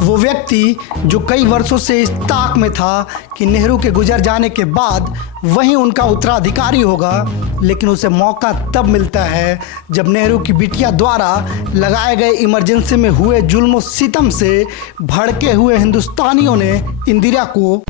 वो व्यक्ति जो कई वर्षों से इस ताक में था कि नेहरू के गुजर जाने के बाद वही उनका उत्तराधिकारी होगा, लेकिन उसे मौका तब मिलता है जब नेहरू की बिटिया द्वारा लगाए गए इमरजेंसी में हुए जुल्म सितम से भड़के हुए हिंदुस्तानियों ने इंदिरा को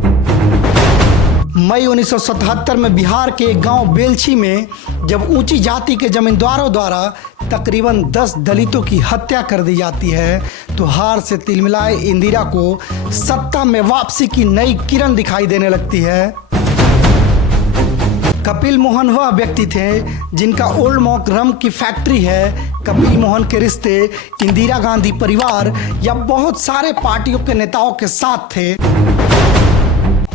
मई 1977 में बिहार के एक गांव बेलछी में जब ऊंची जाति के जमींदारों द्वारा तकरीबन 10 दलितों की हत्या कर दी जाती है, तो हार से तिलमिलाए इंदिरा को सत्ता में वापसी की नई किरण दिखाई देने लगती है। कपिल मोहन वह व्यक्ति थे जिनका ओल्ड मॉक रम की फैक्ट्री है। कपिल मोहन के रिश्ते इंदिरा गांधी परिवार या बहुत सारे पार्टियों के नेताओं के साथ थे।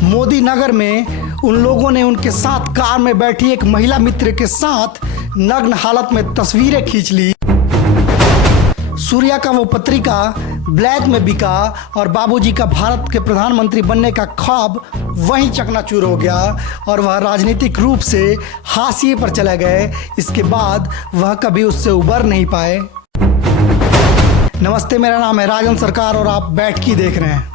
मोदी नगर में उन लोगों ने उनके साथ कार में बैठी एक महिला मित्र के साथ नग्न हालत में तस्वीरें खींच ली। सूर्या का वो पत्रिका ब्लैक में बिका और बाबूजी का भारत के प्रधानमंत्री बनने का ख्वाब वहीं चकनाचूर हो गया और वह राजनीतिक रूप से हाशिए पर चले गए। इसके बाद वह कभी उससे उबर नहीं पाए। नमस्ते, मेरा नाम है राजन सरकार और आप बैठकी देख रहे हैं।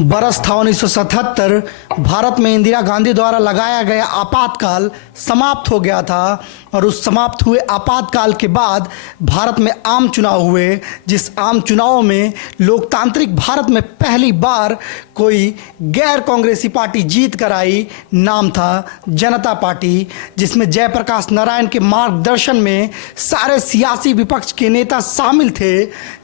बरस था 1977। भारत में इंदिरा गांधी द्वारा लगाया गया आपातकाल समाप्त हो गया था और उस समाप्त हुए आपातकाल के बाद भारत में आम चुनाव हुए, जिस आम चुनाव में लोकतांत्रिक भारत में पहली बार कोई गैर कांग्रेसी पार्टी जीत कर आई। नाम था जनता पार्टी, जिसमें जयप्रकाश नारायण के मार्गदर्शन में सारे सियासी विपक्ष के नेता शामिल थे।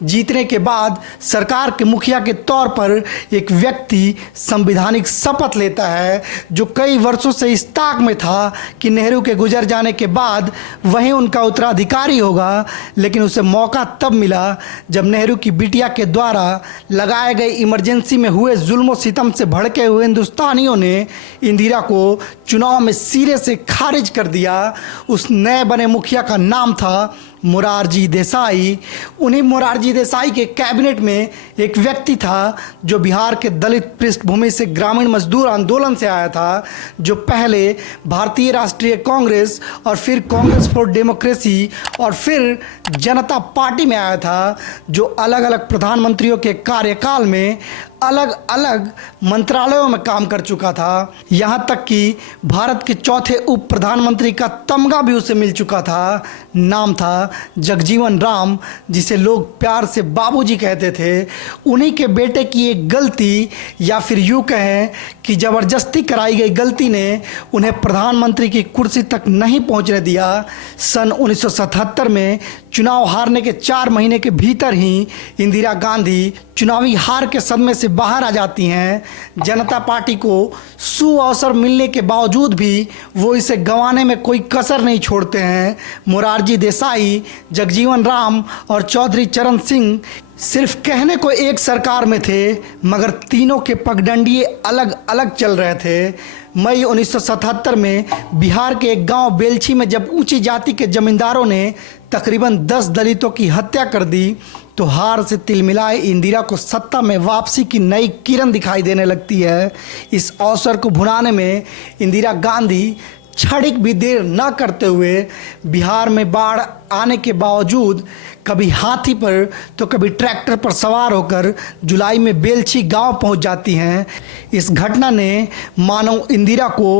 जीतने के बाद सरकार के मुखिया के तौर पर एक व्यक्ति संवैधानिक शपथ लेता है जो कई वर्षों से इस ताक में था कि नेहरू के गुजर जाने के बाद वही उनका उत्तराधिकारी होगा, लेकिन उसे मौका तब मिला जब नेहरू की बिटिया के द्वारा लगाए गए इमरजेंसी में हुए जुल्म सितम से भड़के हुए हिंदुस्तानियों ने इंदिरा को चुनाव में सिरे से खारिज कर दिया। उस नए बने मुखिया का नाम था मोरारजी देसाई। उन्हीं मोरारजी देसाई के कैबिनेट में एक व्यक्ति था जो बिहार के दलित पृष्ठभूमि से ग्रामीण मजदूर आंदोलन से आया था, जो पहले भारतीय राष्ट्रीय कांग्रेस और फिर कांग्रेस फॉर डेमोक्रेसी और फिर जनता पार्टी में आया था, जो अलग अलग प्रधानमंत्रियों के कार्यकाल में अलग अलग मंत्रालयों में काम कर चुका था। यहाँ तक कि भारत के चौथे उप प्रधानमंत्री का तमगा भी उसे मिल चुका था। नाम था जगजीवन राम, जिसे लोग प्यार से बाबूजी कहते थे। उन्हीं के बेटे की एक गलती या फिर यूँ कहें कि ज़बरदस्ती कराई गई गलती ने उन्हें प्रधानमंत्री की कुर्सी तक नहीं पहुँचने दिया। सन 1977 में चुनाव हारने के 4 महीने के भीतर ही इंदिरा गांधी चुनावी हार के सदमे से बाहर आ जाती हैं। जनता पार्टी को सुअवसर मिलने के बावजूद भी वो इसे गंवाने में कोई कसर नहीं छोड़ते हैं। मोरारजी देसाई, जगजीवन राम और चौधरी चरण सिंह सिर्फ कहने को एक सरकार में थे, मगर तीनों के पगडंडिये अलग अलग चल रहे थे। मई 1977 में बिहार के एक गांव बेलछी में जब ऊंची जाति के जमींदारों ने तकरीबन 10 दलितों की हत्या कर दी, तो हार से तिलमिलाए इंदिरा को सत्ता में वापसी की नई किरण दिखाई देने लगती है। इस अवसर को भुनाने में इंदिरा गांधी क्षणिक भी देर न करते हुए बिहार में बाढ़ आने के बावजूद कभी हाथी पर तो कभी ट्रैक्टर पर सवार होकर जुलाई में बेलछी गांव पहुंच जाती हैं। इस घटना ने मानो इंदिरा को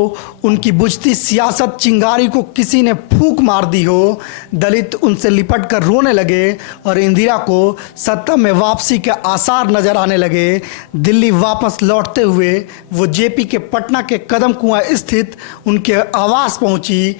उनकी बुझती सियासत चिंगारी को किसी ने फूंक मार दी हो। दलित उनसे लिपट कर रोने लगे और इंदिरा को सत्ता में वापसी के आसार नजर आने लगे। दिल्ली वापस लौटते हुए वो जेपी के पटना के कदम कुआं स्थित उनके आवास पहुंची।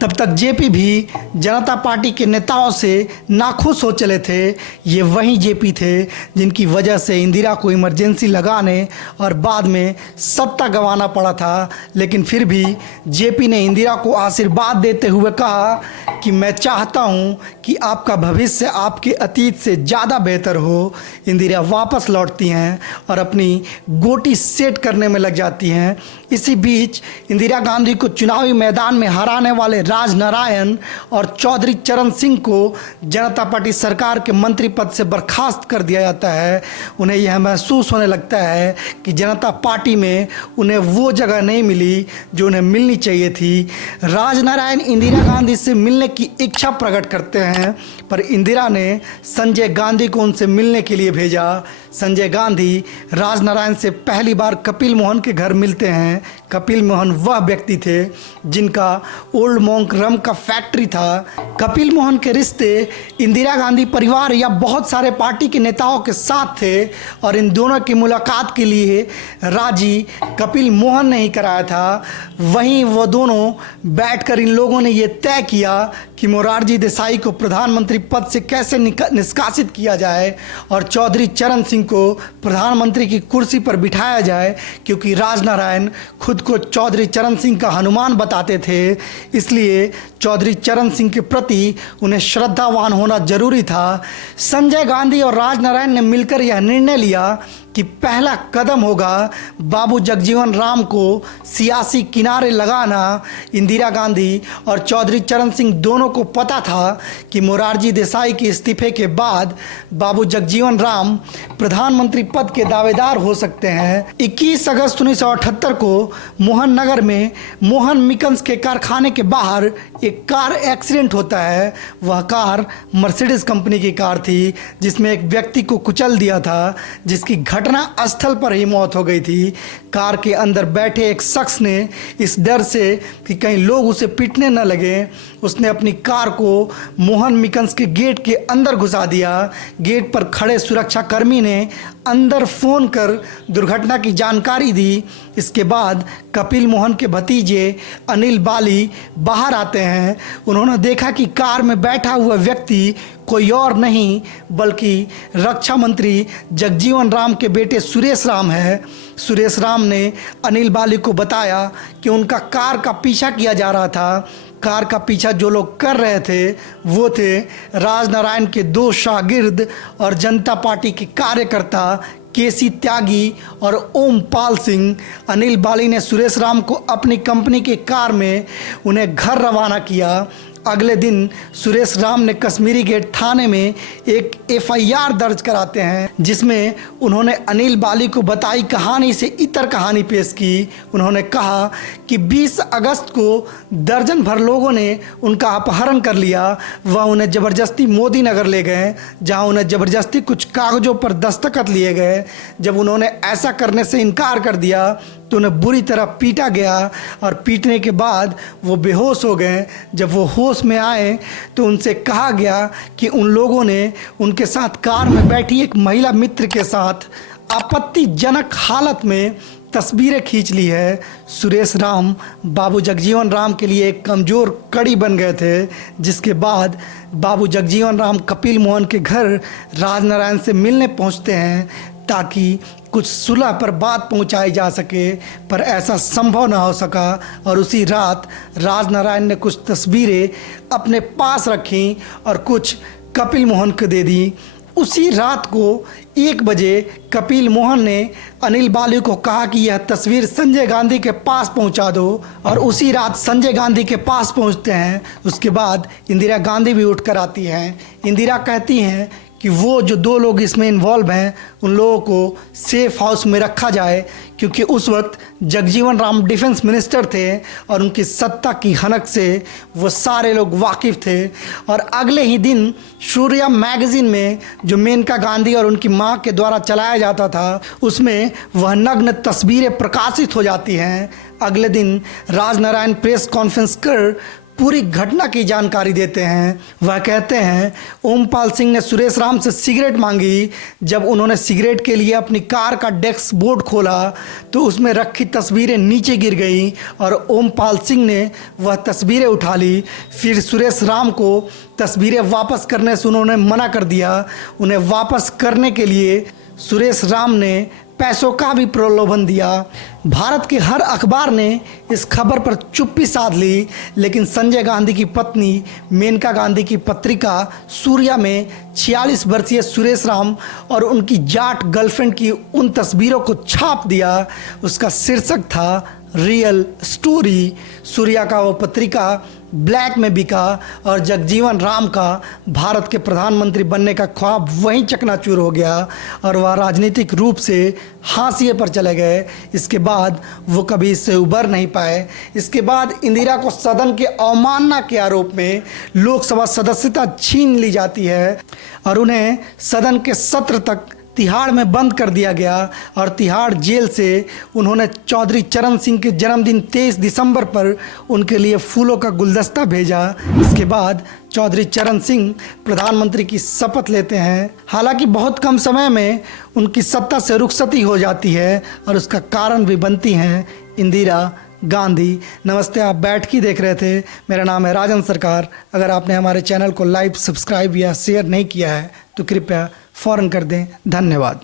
तब तक जेपी भी जनता पार्टी के नेताओं से नाखुश हो चले थे। ये वही जेपी थे जिनकी वजह से इंदिरा को इमरजेंसी लगाने और बाद में सत्ता गंवाना पड़ा था, लेकिन फिर भी जेपी ने इंदिरा को आशीर्वाद देते हुए कहा कि मैं चाहता हूं कि आपका भविष्य आपके अतीत से ज़्यादा बेहतर हो। इंदिरा वापस लौटती हैं और अपनी गोटी सेट करने में लग जाती हैं। इसी बीच इंदिरा गांधी को चुनावी मैदान में हराने वाले राजनारायण और चौधरी चरण सिंह को जनता पार्टी सरकार के मंत्री पद से बर्खास्त कर दिया जाता है। उन्हें यह महसूस होने लगता है कि जनता पार्टी में उन्हें वो जगह नहीं मिली जो उन्हें मिलनी चाहिए थी। राजनारायण इंदिरा गांधी से मिलने की इच्छा प्रकट करते हैं। हैं, पर इंदिरा ने संजय गांधी को उनसे मिलने के लिए भेजा। संजय गांधी राजनारायण से पहली बार कपिल मोहन के घर मिलते हैं। कपिल मोहन वह व्यक्ति थे जिनका ओल्ड मॉन्क रम का फैक्ट्री था। कपिल मोहन के रिश्ते इंदिरा गांधी परिवार या बहुत सारे पार्टी के नेताओं के साथ थे और इन दोनों की मुलाकात के लिए राजी कपिल मोहन ने ही कराया था। वहीं वो दोनों बैठकर इन लोगों ने ये तय किया कि मोरारजी देसाई को प्रधानमंत्री पद से कैसे निष्कासित किया जाए और चौधरी चरण सिंह को प्रधानमंत्री की कुर्सी पर बिठाया जाए, क्योंकि राजनारायण खुद को चौधरी चरण सिंह का हनुमान बताते थे। इसलिए चौधरी चरण सिंह के प्रति उन्हें श्रद्धावान होना जरूरी था। संजय गांधी और राजनारायण ने मिलकर यह निर्णय लिया कि पहला कदम होगा बाबू जगजीवन राम को सियासी किनारे लगाना। इंदिरा गांधी और चौधरी चरण सिंह दोनों को पता था कि मोरारजी देसाई के इस्तीफे के बाद बाबू जगजीवन राम प्रधानमंत्री पद के दावेदार हो सकते हैं। 21 अगस्त 1978 को मोहन नगर में मोहन मिकन्स के कारखाने के बाहर एक कार एक्सीडेंट होता है। वह कार मर्सिडीज कंपनी की कार थी जिसमें एक व्यक्ति को कुचल दिया था, जिसकी घटना स्थल पर ही मौत हो गई थी। कार के अंदर बैठे एक शख्स ने इस डर से कि कहीं लोग उसे पीटने न लगे, उसने अपनी कार को मोहन मिकन्स के गेट के अंदर घुसा दिया। गेट पर खड़े सुरक्षाकर्मी ने अंदर फ़ोन कर दुर्घटना की जानकारी दी। इसके बाद कपिल मोहन के भतीजे अनिल बाली बाहर आते हैं। उन्होंने देखा कि कार में बैठा हुआ व्यक्ति कोई और नहीं बल्कि रक्षा मंत्री जगजीवन राम के बेटे सुरेश राम है। सुरेश राम ने अनिल बाली को बताया कि उनका कार का पीछा किया जा रहा था। कार का पीछा जो लोग कर रहे थे वो थे राजनारायण के दो शागिर्द और जनता पार्टी के कार्यकर्ता केसी त्यागी और ओमपाल सिंह। अनिल बाली ने सुरेश राम को अपनी कंपनी के कार में उन्हें घर रवाना किया। अगले दिन सुरेश राम ने कश्मीरी गेट थाने में एक एफआईआर दर्ज कराते हैं, जिसमें उन्होंने अनिल बाली को बताई कहानी से इतर कहानी पेश की। उन्होंने कहा कि 20 अगस्त को दर्जन भर लोगों ने उनका अपहरण कर लिया। वह उन्हें ज़बरदस्ती मोदी नगर ले गए, जहां उन्हें ज़बरदस्ती कुछ कागज़ों पर दस्तखत लिए गए। जब उन्होंने ऐसा करने से इनकार कर दिया तो उन्हें बुरी तरह पीटा गया और पीटने के बाद वो बेहोश हो गए। जब वो होश में आए तो उनसे कहा गया कि उन लोगों ने उनके साथ कार में बैठी एक महिला मित्र के साथ आपत्तिजनक हालत में तस्वीरें खींच ली है। सुरेश राम बाबू जगजीवन राम के लिए एक कमज़ोर कड़ी बन गए थे, जिसके बाद बाबू जगजीवन राम कपिल मोहन के घर राजनारायण से मिलने पहुंचते हैं ताकि कुछ सुलह पर बात पहुंचाई जा सके, पर ऐसा संभव न हो सका। और उसी रात राजनारायण ने कुछ तस्वीरें अपने पास रखीं और कुछ कपिल मोहन को दे दी। उसी रात को 1 बजे कपिल मोहन ने अनिल बाली को कहा कि यह तस्वीर संजय गांधी के पास पहुंचा दो, और उसी रात संजय गांधी के पास पहुंचते हैं। उसके बाद इंदिरा गांधी भी उठकर आती हैं। इंदिरा कहती हैं कि वो जो 2 लोग इसमें इन्वॉल्व हैं उन लोगों को सेफ हाउस में रखा जाए, क्योंकि उस वक्त जगजीवन राम डिफेंस मिनिस्टर थे और उनकी सत्ता की हनक से वो सारे लोग वाकिफ़ थे। और अगले ही दिन सूर्या मैगज़ीन में जो मेनका गांधी और उनकी मां के द्वारा चलाया जाता था उसमें वह नग्न तस्वीरें प्रकाशित हो जाती हैं। अगले दिन राजनारायण प्रेस कॉन्फ्रेंस कर पूरी घटना की जानकारी देते हैं। वह कहते हैं ओमपाल सिंह ने सुरेश राम से सिगरेट मांगी। जब उन्होंने सिगरेट के लिए अपनी कार का डेस्क बोर्ड खोला तो उसमें रखी तस्वीरें नीचे गिर गई और ओमपाल सिंह ने वह तस्वीरें उठा ली। फिर सुरेश राम को तस्वीरें वापस करने से उन्होंने मना कर दिया। उन्हें वापस करने के लिए सुरेश राम ने पैसों का भी प्रलोभन दिया। भारत के हर अखबार ने इस खबर पर चुप्पी साध ली, लेकिन संजय गांधी की पत्नी मेनका गांधी की पत्रिका सूर्या में 46 वर्षीय सुरेश राम और उनकी जाट गर्लफ्रेंड की उन तस्वीरों को छाप दिया। उसका शीर्षक था रियल स्टोरी। सूर्या का वो पत्रिका ब्लैक में बिका और जगजीवन राम का भारत के प्रधानमंत्री बनने का ख्वाब वहीं चकनाचूर हो गया और वह राजनीतिक रूप से हाशिए पर चले गए। इसके बाद वो कभी इससे उबर नहीं पाए। इसके बाद इंदिरा को सदन के अवमानना के आरोप में लोकसभा सदस्यता छीन ली जाती है और उन्हें सदन के सत्र तक तिहाड़ में बंद कर दिया गया और तिहाड़ जेल से उन्होंने चौधरी चरण सिंह के जन्मदिन 23 दिसंबर पर उनके लिए फूलों का गुलदस्ता भेजा। इसके बाद चौधरी चरण सिंह प्रधानमंत्री की शपथ लेते हैं। हालांकि बहुत कम समय में उनकी सत्ता से रुखसती हो जाती है और उसका कारण भी बनती हैं इंदिरा गांधी। नमस्ते, आप बैठकी देख रहे थे। मेरा नाम है राजन सरकार। अगर आपने हमारे चैनल को लाइक, सब्सक्राइब या शेयर नहीं किया है तो कृपया फ़ौरन कर दें। धन्यवाद।